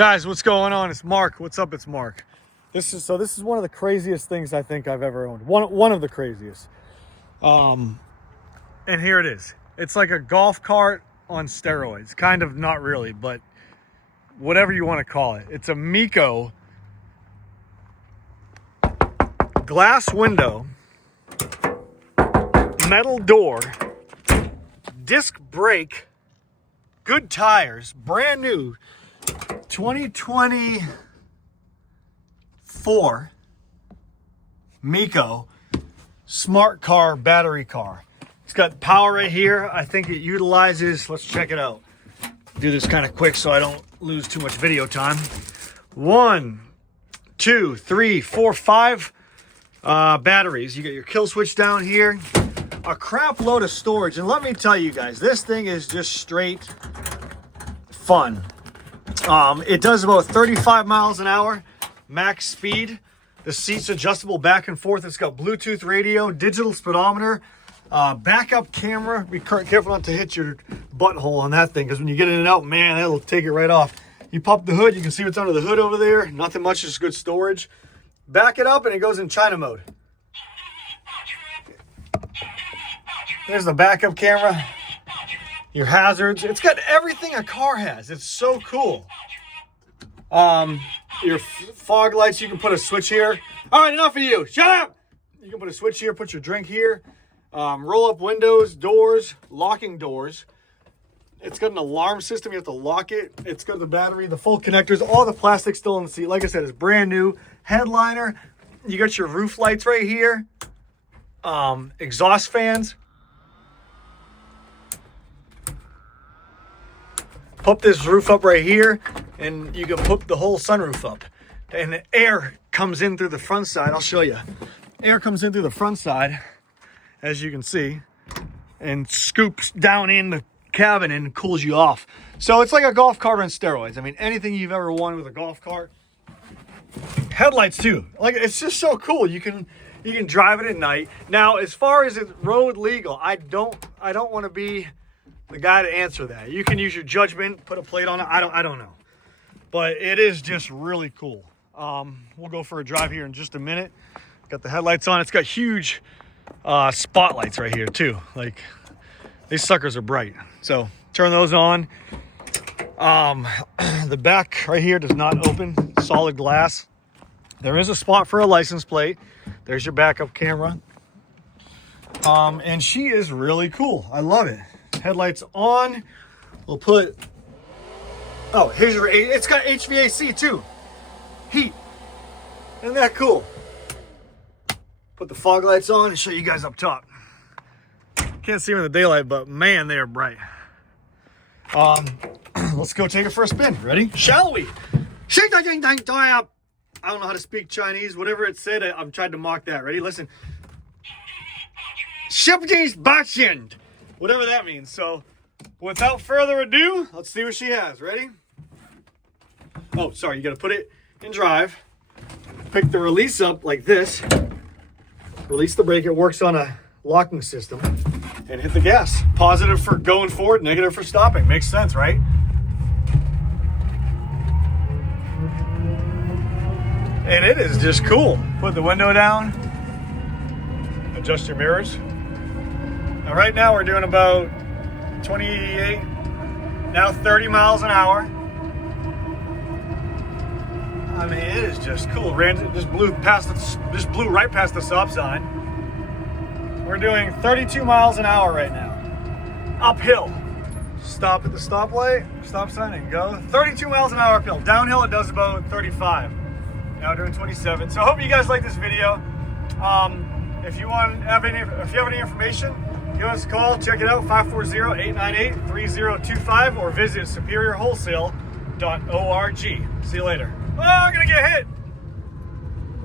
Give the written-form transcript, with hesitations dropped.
Guys, what's going on? It's Mark. What's up? It's Mark. This is one of the craziest things I think I've ever owned. One of the craziest. And here it is. It's like a golf cart on steroids. Kind of, not really, but whatever you want to call it. It's a Meco glass window, metal door, disc brake, good tires, brand new 2024 Meco smart car battery car. It's got power right here. I think it utilizes, let's check it out. Do this kind of quick so I don't lose too much video time. 1, 2, 3, 4, 5 batteries. You got your kill switch down here, a crap load of storage. And let me tell you guys, this thing is just straight fun. It does about 35 miles an hour max speed. The seat's adjustable back and forth. It's got Bluetooth radio, digital speedometer, backup camera. Be careful not to hit your butthole on that thing, because when you get in and out, man, that'll take it right off. You pop the hood, you can see what's under the hood over there. Nothing much, just good storage. Back it up and it goes in China mode. There's the backup camera, your hazards. It's got everything a car has. It's so cool. Your fog lights, you can put a switch here. All right, enough of you. Shut up. You can put a switch here, put your drink here. Roll up windows, doors, locking doors. It's got an alarm system. You have to lock it. It's got the battery, the full connectors, all the plastic still in the seat. Like I said, it's brand new. Headliner. You got your roof lights right here. Exhaust fans. Pop this roof up right here, and you can put the whole sunroof up. And the air comes in through the front side. I'll show you. Air comes in through the front side, as you can see, and scoops down in the cabin and cools you off. So it's like a golf cart on steroids. I mean, anything you've ever wanted with a golf cart. Headlights too. Like, it's just so cool. You can drive it at night. Now, as far as it's road legal, I don't want to be the guy to answer that. You can use your judgment, put a plate on it. I don't know. But it is just really cool. We'll go for a drive here in just a minute. Got the headlights on. It's got huge spotlights right here too. Like, these suckers are bright. So turn those on. The back right here does not open. Solid glass. There is a spot for a license plate. There's your backup camera. And she is really cool. I love it. Headlights on. We'll put, oh, here's your, it's got HVAC too. Heat. Isn't that cool? Put the fog lights on and show you guys up top. Can't see them in the daylight, but man, they are bright. Let's go take it for a spin. Ready? Shall we? I don't know how to speak Chinese. Whatever it said, I'm trying to mock that. Ready? Listen. Whatever that means. So, without further ado, let's see what she has. Ready? Oh, sorry. You got to put it in drive. Pick the release up like this. Release the brake. It works on a locking system. And hit the gas. Positive for going forward, negative for stopping. Makes sense, right? And it is just cool. Put the window down. Adjust your mirrors. Now, right now we're doing about 28, now 30 miles an hour. I mean, it is just cool. Just blew right past the stop sign. We're doing 32 miles an hour right now. Uphill. Stop at the stoplight, stop sign, and go. 32 miles an hour uphill. Downhill it does about 35. Now we're doing 27. So I hope you guys like this video. If you have any information, give us a call. Check it out, 540-898-3025, or visit superiorwholesale.org. See you later. Oh, I'm gonna get hit.